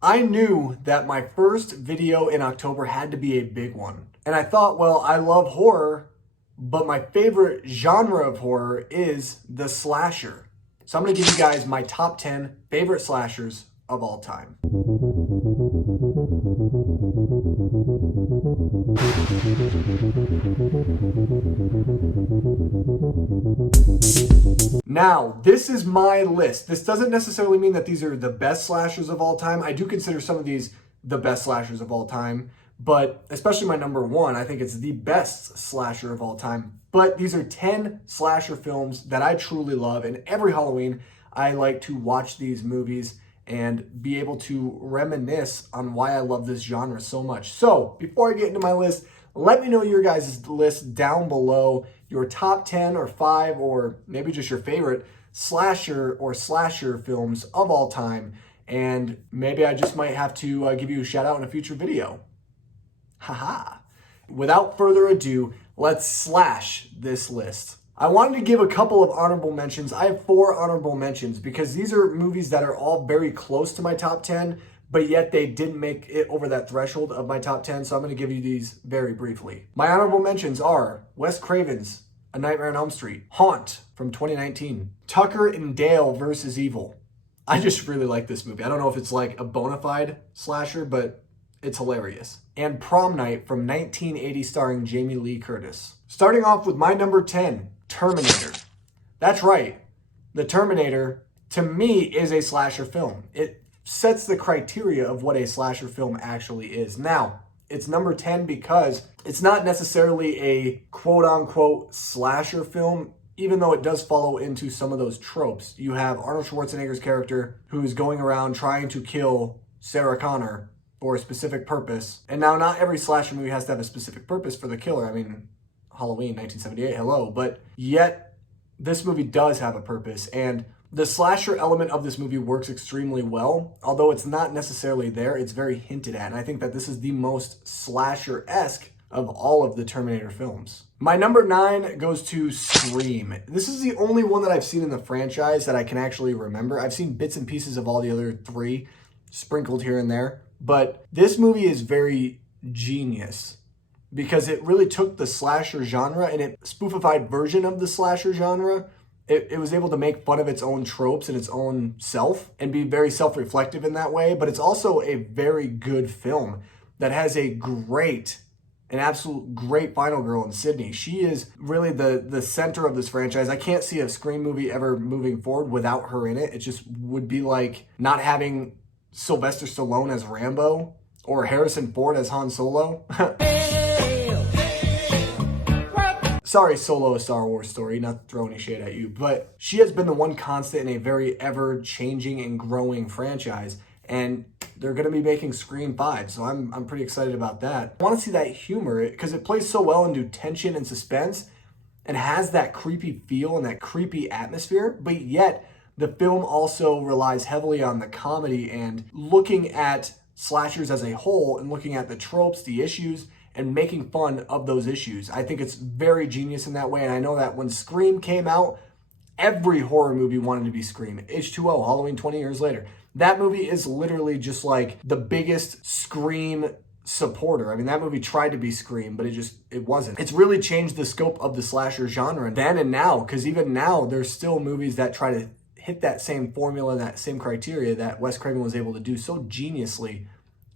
I knew that my first video in October had to be a big one. And I thought, well, I love horror, but my favorite genre of horror is the slasher. So I'm going to give you guys my top 10 favorite slashers of all time. Now, this is my list. This doesn't necessarily mean that these are the best slashers of all time. I do consider some of these the best slashers of all time, but especially my number one, I think it's the best slasher of all time. But these are 10 slasher films that I truly love, and every Halloween, I like to watch these movies and be able to reminisce on why I love this genre so much. So, before I get into my list, let me know your guys' list down below, your top 10 or 5 or maybe just your favorite slasher or slasher films of all time. And maybe I just might have to give you a shout out in a future video. Haha. Without further ado, let's slash this list. I wanted to give a couple of honorable mentions. I have 4 honorable mentions because these are movies that are all very close to my top 10, but yet they didn't make it over that threshold of my top 10, so I'm going to give you these very briefly. My honorable mentions are Wes Craven's A Nightmare on Elm Street, Haunt from 2019, Tucker and Dale vs. Evil. I just really like this movie. I don't know if it's like a bona fide slasher, but it's hilarious. And Prom Night from 1980 starring Jamie Lee Curtis. Starting off with my number 10, Terminator. That's right. The Terminator, to me, is a slasher film. It sets the criteria of what a slasher film actually is. Now, it's number 10 because it's not necessarily a quote-unquote slasher film, even though it does follow into some of those tropes. You have Arnold Schwarzenegger's character who's going around trying to kill Sarah Connor for a specific purpose. And now not every slasher movie has to have a specific purpose for the killer. I mean, Halloween, 1978, hello. But yet, this movie does have a purpose. And the slasher element of this movie works extremely well. Although it's not necessarily there, it's very hinted at. And I think that this is the most slasher-esque of all of the Terminator films. My number 9 goes to Scream. This is the only one that I've seen in the franchise that I can actually remember. I've seen bits and pieces of all the other 3 sprinkled here and there. But this movie is very genius because it really took the slasher genre and it spoofified version of the slasher genre. It was able to make fun of its own tropes and its own self and be very self-reflective in that way. But it's also a very good film that has an absolute great final girl in Sydney. She is really the center of this franchise. I can't see a Scream movie ever moving forward without her in it. It just would be like not having Sylvester Stallone as Rambo or Harrison Ford as Han Solo. Sorry, Solo, a Star Wars story, not to throw any shade at you, but she has been the one constant in a very ever-changing and growing franchise, and they're going to be making Scream 5, so I'm pretty excited about that. I want to see that humor, because it plays so well into tension and suspense, and has that creepy feel and that creepy atmosphere, but yet the film also relies heavily on the comedy and looking at slashers as a whole and looking at the tropes, the issues, and making fun of those issues. I think it's very genius in that way, and I know that when Scream came out, every horror movie wanted to be Scream. H2O, Halloween 20 years later. That movie is literally just like the biggest Scream supporter. I mean, that movie tried to be Scream, but it wasn't. It's really changed the scope of the slasher genre then and now, because even now, there's still movies that try to hit that same formula, that same criteria that Wes Craven was able to do so geniusly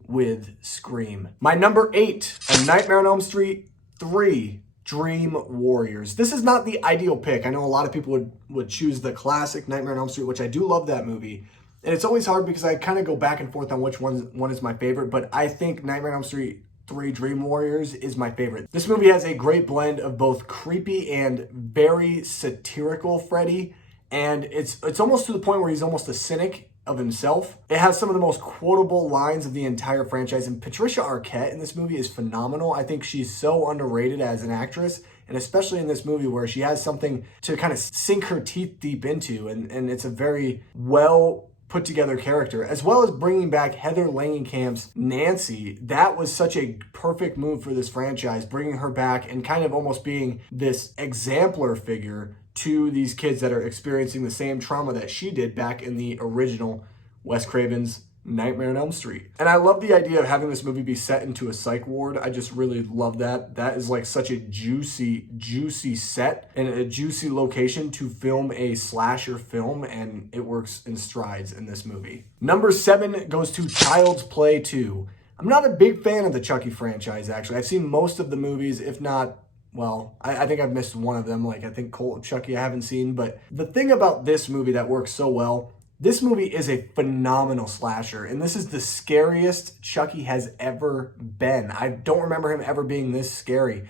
with Scream. My number 8, A Nightmare on Elm Street 3, Dream Warriors. This is not the ideal pick. I know a lot of people would choose the classic Nightmare on Elm Street, which I do love that movie. And it's always hard because I kind of go back and forth on which one is my favorite, but I think Nightmare on Elm Street 3, Dream Warriors is my favorite. This movie has a great blend of both creepy and very satirical Freddy, and it's almost to the point where he's almost a cynic of himself. It has some of the most quotable lines of the entire franchise, and Patricia Arquette in this movie is phenomenal. I think she's so underrated as an actress, and especially in this movie where she has something to kind of sink her teeth deep into, and it's a very well put together character, as well as bringing back Heather Langenkamp's Nancy. That was such a perfect move for this franchise, bringing her back and kind of almost being this exemplar figure to these kids that are experiencing the same trauma that she did back in the original Wes Craven's Nightmare on Elm Street. And I love the idea of having this movie be set into a psych ward. I just really love that. That is like such a juicy, juicy set and a juicy location to film a slasher film, and it works in strides in this movie. Number 7 goes to Child's Play 2. I'm not a big fan of the Chucky franchise, actually. I've seen most of the movies, if not, well, I think I've missed one of them. Like, I think Cult of Chucky I haven't seen. But the thing about this movie that works so well, this movie is a phenomenal slasher, and this is the scariest Chucky has ever been. I don't remember him ever being this scary.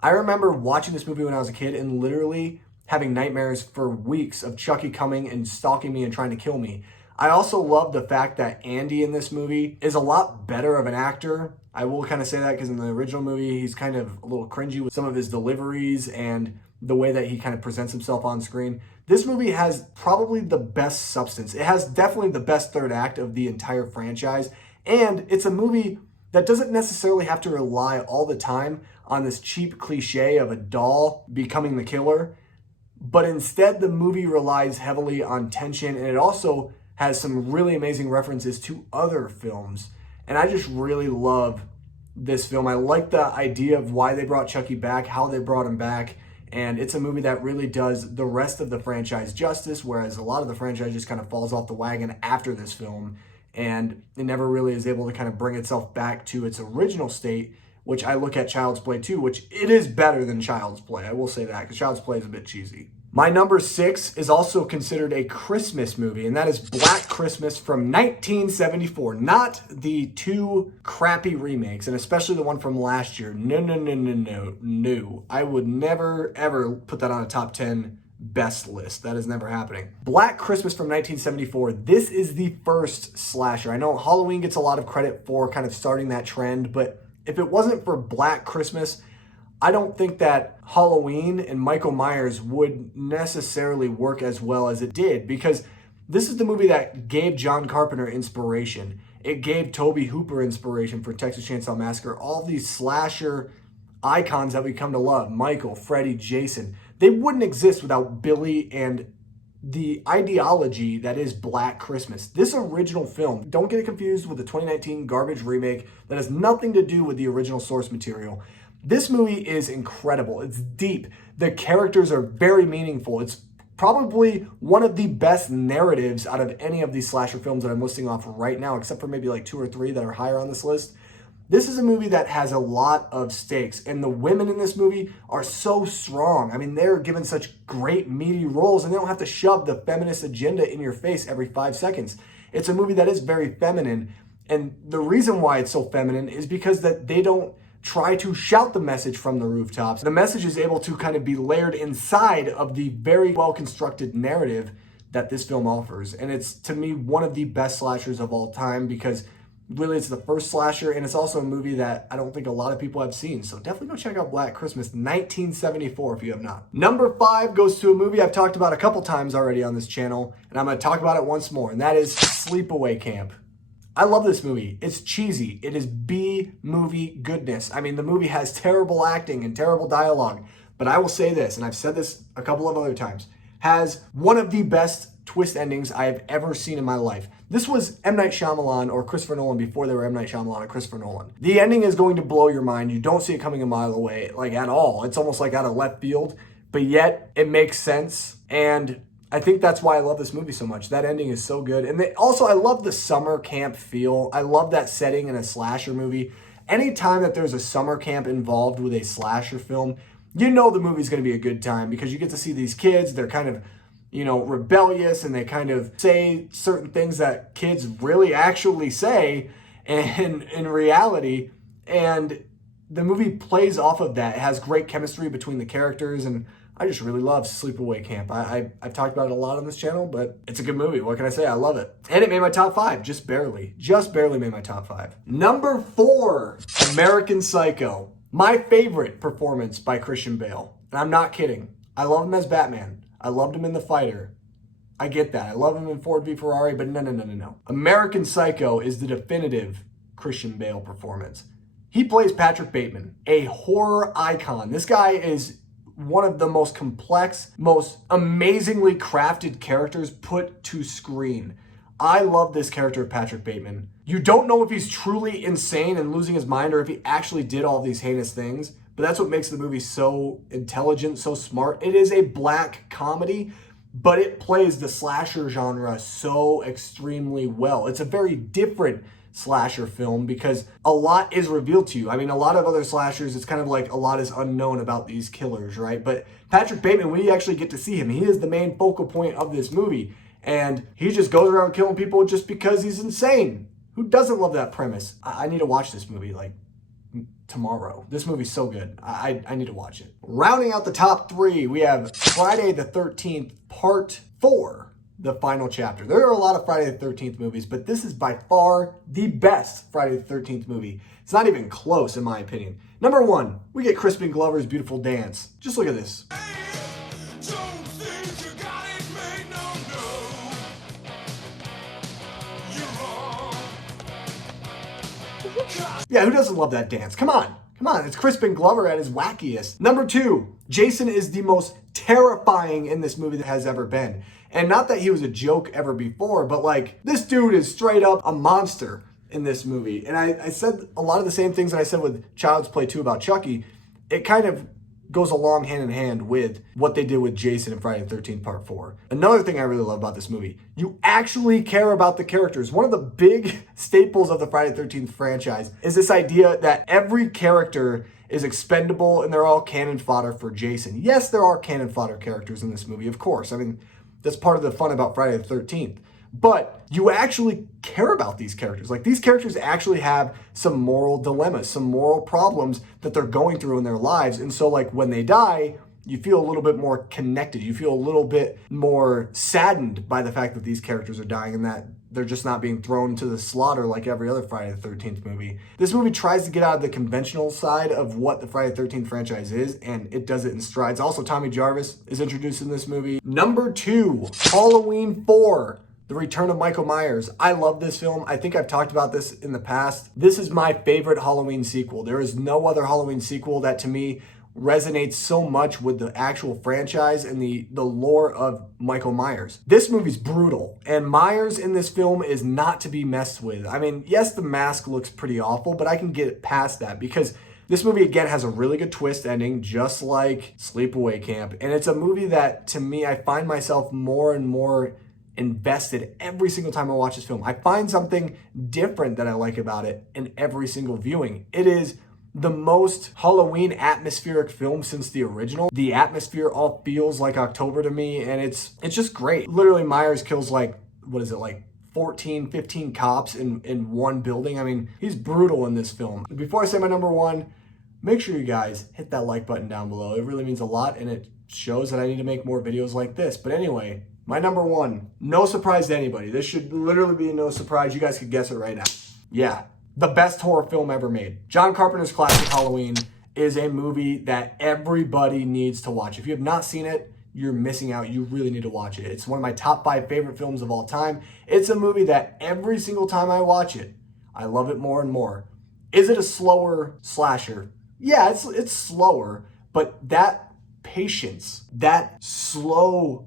I remember watching this movie when I was a kid and literally having nightmares for weeks of Chucky coming and stalking me and trying to kill me. I also love the fact that Andy in this movie is a lot better of an actor. I will kind of say that because in the original movie, he's kind of a little cringy with some of his deliveries and the way that he kind of presents himself on screen. This movie has probably the best substance. It has definitely the best third act of the entire franchise. And it's a movie that doesn't necessarily have to rely all the time on this cheap cliche of a doll becoming the killer. But instead, the movie relies heavily on tension, and it also has some really amazing references to other films. And I just really love this film. I like the idea of why they brought Chucky back, how they brought him back. And it's a movie that really does the rest of the franchise justice, whereas a lot of the franchise just kind of falls off the wagon after this film. And it never really is able to kind of bring itself back to its original state, which I look at Child's Play 2, which it is better than Child's Play. I will say that, because Child's Play is a bit cheesy. My number 6 is also considered a Christmas movie, and that is Black Christmas from 1974. Not the 2 crappy remakes, and especially the one from last year. No. I would never, ever put that on a top 10 best list. That is never happening. Black Christmas from 1974. This is the first slasher. I know Halloween gets a lot of credit for kind of starting that trend, but if it wasn't for Black Christmas, I don't think that Halloween and Michael Myers would necessarily work as well as it did, because this is the movie that gave John Carpenter inspiration. It gave Tobe Hooper inspiration for Texas Chainsaw Massacre. All these slasher icons that we come to love, Michael, Freddy, Jason, they wouldn't exist without Billy and the ideology that is Black Christmas. This original film, don't get it confused with the 2019 garbage remake that has nothing to do with the original source material. This movie is incredible. It's deep. The characters are very meaningful. It's probably one of the best narratives out of any of these slasher films that I'm listing off right now, except for maybe like 2 or 3 that are higher on this list. This is a movie that has a lot of stakes, and the women in this movie are so strong. I mean, they're given such great meaty roles, and they don't have to shove the feminist agenda in your face every 5 seconds. It's a movie that is very feminine, and the reason why it's so feminine is because that they don't try to shout the message from the rooftops. The message is able to kind of be layered inside of the very well-constructed narrative that this film offers. And it's, to me, one of the best slashers of all time, because really it's the first slasher, and it's also a movie that I don't think a lot of people have seen. So definitely go check out Black Christmas 1974 if you have not. Number 5 goes to a movie I've talked about a couple times already on this channel, and I'm going to talk about it once more, and that is Sleepaway Camp. I love this movie. It's cheesy. It is B-movie goodness. I mean, the movie has terrible acting and terrible dialogue, but I will say this, and I've said this a couple of other times, has one of the best twist endings I have ever seen in my life. This was M. Night Shyamalan or Christopher Nolan before they were M. Night Shyamalan or Christopher Nolan. The ending is going to blow your mind. You don't see it coming a mile away, like at all. It's almost like out of left field, but yet it makes sense, and I think that's why I love this movie so much. That ending is so good. And also, I love the summer camp feel. I love that setting in a slasher movie. Anytime that there's a summer camp involved with a slasher film, you know the movie's going to be a good time, because you get to see these kids. They're kind of, rebellious, and they kind of say certain things that kids really actually say in reality. And the movie plays off of that. It has great chemistry between the characters, and I just really love Sleepaway Camp. I've talked about it a lot on this channel, but it's a good movie. What can I say? I love it. And it made my top 5, just barely. Just barely made my top 5. Number 4, American Psycho. My favorite performance by Christian Bale. And I'm not kidding. I love him as Batman. I loved him in The Fighter. I get that. I love him in Ford v Ferrari, but no. American Psycho is the definitive Christian Bale performance. He plays Patrick Bateman, a horror icon. This guy is one of the most complex, most amazingly crafted characters put to screen. I love this character of Patrick Bateman. You don't know if he's truly insane and losing his mind or if he actually did all these heinous things, but that's what makes the movie so intelligent, so smart. It is a black comedy, but it plays the slasher genre so extremely well. It's a very different slasher film because a lot is revealed to you. I mean, a lot of other slashers, it's kind of like a lot is unknown about these killers, right? But Patrick Bateman, we actually get to see him. He is the main focal point of this movie. And he just goes around killing people just because he's insane. Who doesn't love that premise? I need to watch this movie like tomorrow. This movie's so good. I need to watch it. Rounding out the top 3, we have Friday the 13th Part 4, the final chapter. There are a lot of Friday the 13th movies, but this is by far the best Friday the 13th movie. It's not even close in my opinion. Number 1, we get Crispin Glover's beautiful dance. Just look at this. Yeah, who doesn't love that dance? Come on, it's Crispin Glover at his wackiest. Number 2, Jason is the most terrifying in this movie that has ever been. And not that he was a joke ever before, but like, this dude is straight up a monster in this movie. And I said a lot of the same things that I said with Child's Play 2 about Chucky. It kind of goes along hand in hand with what they did with Jason in Friday the 13th Part 4. Another thing I really love about this movie, you actually care about the characters. One of the big staples of the Friday the 13th franchise is this idea that every character is expendable and they're all cannon fodder for Jason. Yes, there are cannon fodder characters in this movie, of course. I mean, that's part of the fun about Friday the 13th. But you actually care about these characters. Like, these characters actually have some moral dilemmas, some moral problems that they're going through in their lives. And so, like, when they die, you feel a little bit more connected. You feel a little bit more saddened by the fact that these characters are dying and that they're just not being thrown to the slaughter like every other Friday the 13th movie. This movie tries to get out of the conventional side of what the Friday the 13th franchise is, and it does it in strides. Also, Tommy Jarvis is introduced in this movie. Number 2, Halloween 4. The Return of Michael Myers. I love this film. I think I've talked about this in the past. This is my favorite Halloween sequel. There is no other Halloween sequel that to me resonates so much with the actual franchise and the lore of Michael Myers. This movie's brutal, and Myers in this film is not to be messed with. I mean, yes, the mask looks pretty awful, but I can get past that because this movie, again, has a really good twist ending, just like Sleepaway Camp. And it's a movie that, to me, I find myself more and more invested every single time I watch this film. I find something different that I like about it in every single viewing. It is the most Halloween atmospheric film since the original. The atmosphere all feels like October to me, and it's just great. Literally, Myers kills like 14, 15 cops in one building. I mean, he's brutal in this film. Before I say my number 1, make sure you guys hit that like button down below. It really means a lot, and it shows that I need to make more videos like this. But anyway, my number 1, no surprise to anybody. This should literally be no surprise. You guys could guess it right now. Yeah, the best horror film ever made. John Carpenter's classic Halloween is a movie that everybody needs to watch. If you have not seen it, you're missing out. You really need to watch it. It's one of my top 5 favorite films of all time. It's a movie that every single time I watch it, I love it more and more. Is it a slower slasher? Yeah, it's slower, but that patience, that slowness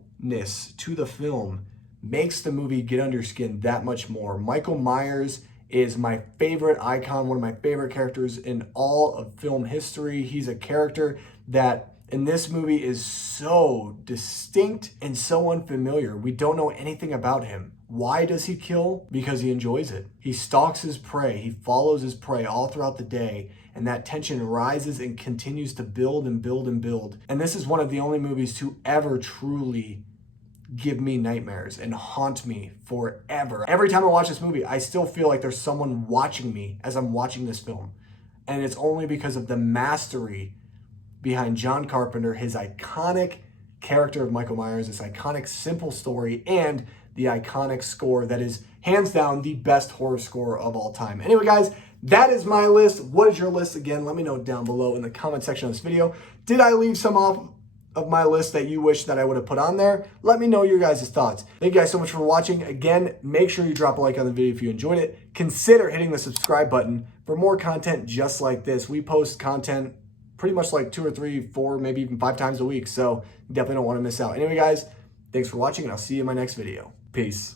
to the film makes the movie get under your skin that much more. Michael Myers is my favorite icon, one of my favorite characters in all of film history. He's a character that in this movie is so distinct and so unfamiliar. We don't know anything about him. Why does he kill? Because he enjoys it. He stalks his prey. He follows his prey all throughout the day. And that tension rises and continues to build and build and build. And this is one of the only movies to ever truly give me nightmares and haunt me forever. Every time I watch this movie, I still feel like there's someone watching me as I'm watching this film. And it's only because of the mastery behind John Carpenter, his iconic character of Michael Myers, this iconic simple story, and the iconic score that is hands down the best horror score of all time. Anyway, guys, that is my list. What is your list? Again, let me know down below in the comment section of this video. Did I leave some off of my list that you wish that I would have put on there? Let me know your guys' thoughts. Thank you guys so much for watching. Again, make sure you drop a like on the video if you enjoyed it. Consider hitting the subscribe button for more content just like this. We post content pretty much like 2 or 3, 4, maybe even 5 times a week. So you definitely don't want to miss out. Anyway, guys, thanks for watching, and I'll see you in my next video. Peace.